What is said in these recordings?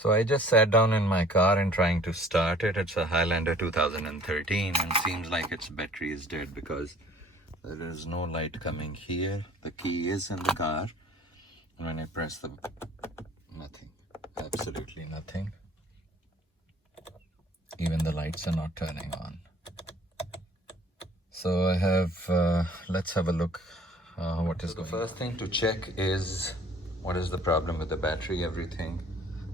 So I just sat down in my car and trying to start it. It's a Highlander 2013 and seems like its battery is dead because there is no light coming here. The key is in the car. When I press the nothing, absolutely nothing. Even the lights are not turning on. So I have, let's have a look. What is the first thing to check is what is the problem with the battery, everything.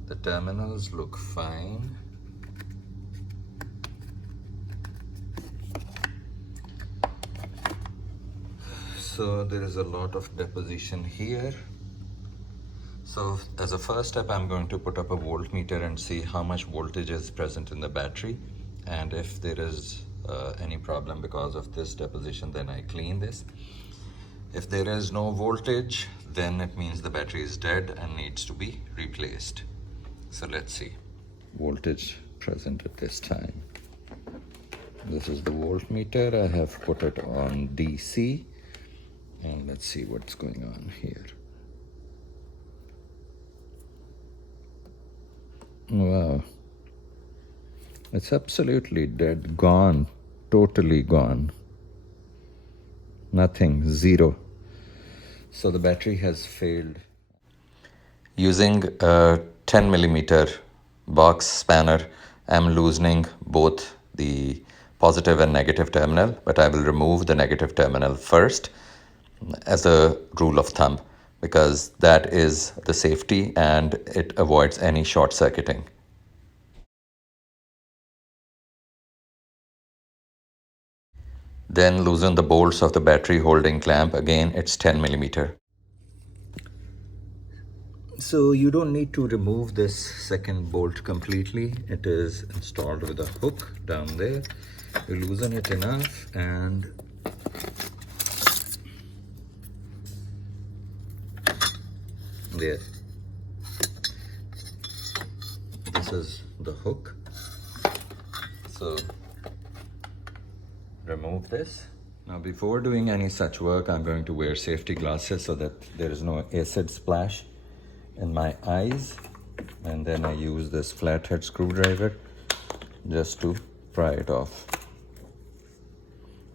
The terminals look fine. So there is a lot of deposition here. So as a first step, I'm going to put up a voltmeter and see how much voltage is present in the battery. And if there is any problem because of this deposition, then I clean this. If there is no voltage, then it means the battery is dead and needs to be replaced. So let's see. Voltage present at this time. This is the voltmeter. I have put it on DC. And let's see what's going on here. Wow. It's absolutely dead, gone, totally gone. Nothing, zero. So the battery has failed. Using a 10 millimeter box spanner, I'm loosening both the positive and negative terminal, but I will remove the negative terminal first as a rule of thumb, because that is the safety and it avoids any short circuiting. Then loosen the bolts of the battery holding clamp. Again, it's 10 millimeter. So you don't need to remove this second bolt completely. It is installed with a hook down there. You loosen it enough and there. This is the hook. So remove this. Now before doing any such work, I'm going to wear safety glasses so that there is no acid splash in my eyes. And then I use this flathead screwdriver just to pry it off.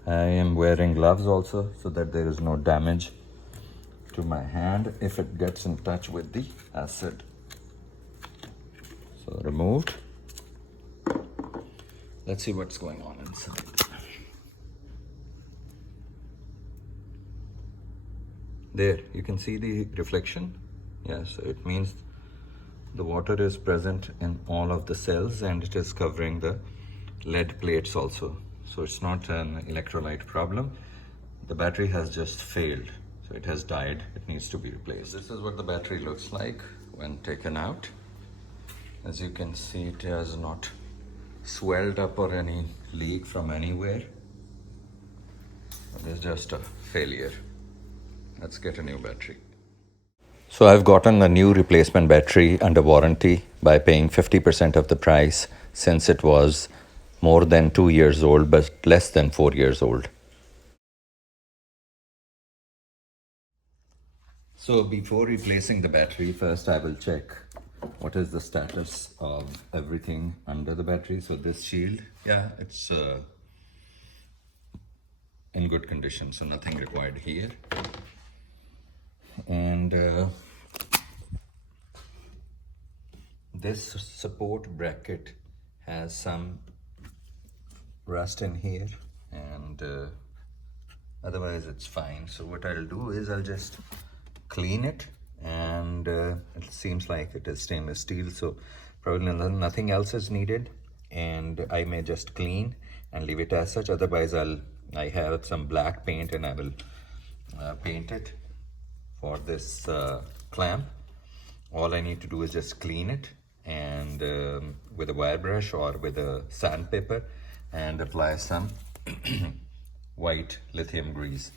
I am wearing gloves also so that there is no damage to my hand if it gets in touch with the acid. So removed. Let's see what's going on inside. There, you can see the reflection. Yes, it means the water is present in all of the cells and it is covering the lead plates also. So it's not an electrolyte problem. The battery has just failed. So it has died. It needs to be replaced. This is what the battery looks like when taken out. As you can see, it has not swelled up or any leak from anywhere. It is just a failure. Let's get a new battery. So I've gotten a new replacement battery under warranty by paying 50% of the price, since it was more than 2 years old but less than 4 years old. So before replacing the battery, first I will check what is the status of everything under the battery. So this shield, yeah, it's in good condition, so nothing required here. And this support bracket has some rust in here, and otherwise it's fine. So what I'll do is I'll just clean it, and it seems like it is stainless steel, so probably nothing else is needed, and I may just clean and leave it as such. Otherwise I have some black paint and I will paint it for this clamp. All I need to do is just clean it and with a wire brush or with a sandpaper, and apply some white lithium grease.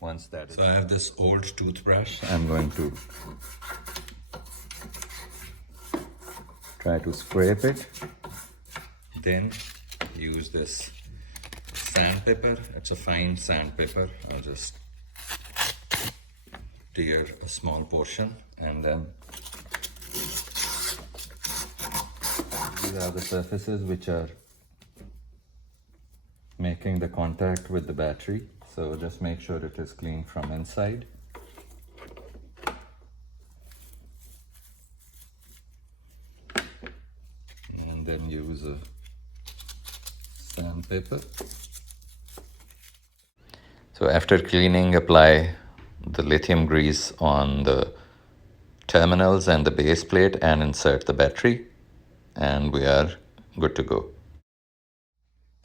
Once that is, so I have this old toothbrush. I'm going to try to scrape it, then use this sandpaper. It's a fine sandpaper. I'll just tear a small portion and then These are the surfaces which are making the contact with the battery, so just make sure it is clean from inside. And then use a sandpaper. So after cleaning, apply the lithium grease on the terminals and the base plate and insert the battery, and we are good to go.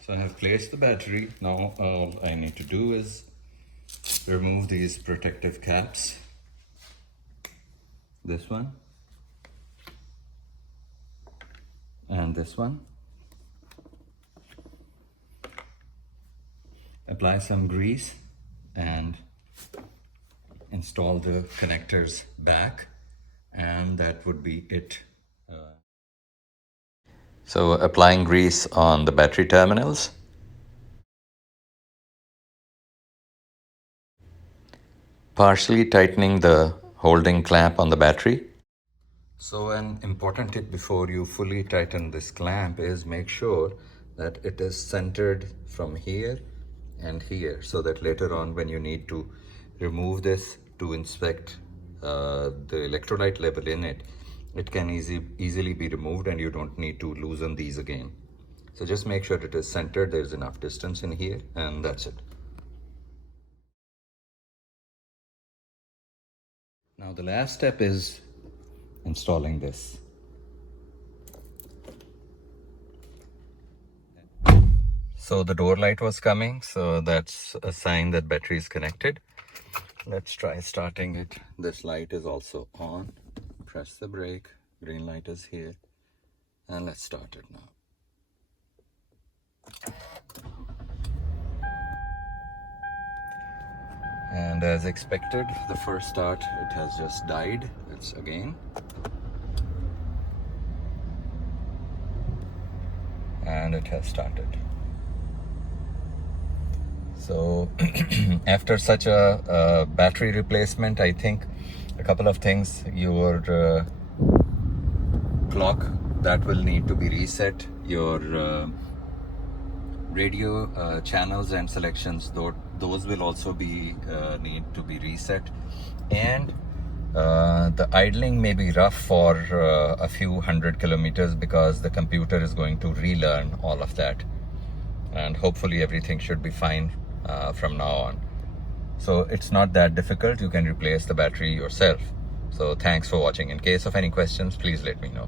So I have placed the battery. Now all I need to do is remove these protective caps. This one and this one. Apply some grease and install the connectors back, and that would be it. So applying grease on the battery terminals. Partially tightening the holding clamp on the battery. So an important tip before you fully tighten this clamp is make sure that it is centered from here and here, so that later on when you need to remove this to inspect the electrolyte level in it, it can easily be removed and you don't need to loosen these again. So just make sure it is centered, there's enough distance in here, and that's it. Now the last step is installing this. So the door light was coming, so that's a sign that battery is connected. Let's try starting it. This light is also on. Press the brake, green light is here, and let's start it now. And as expected, the first start, it has just died. It's again. And it has started. So after such a battery replacement, I think a couple of things. Your clock, that will need to be reset. Your radio channels and selections, those will also be need to be reset. And the idling may be rough for a few hundred kilometers because the computer is going to relearn all of that. And hopefully everything should be fine from now on. So it's not that difficult. You can replace the battery yourself. So thanks for watching. In case of any questions, please let me know.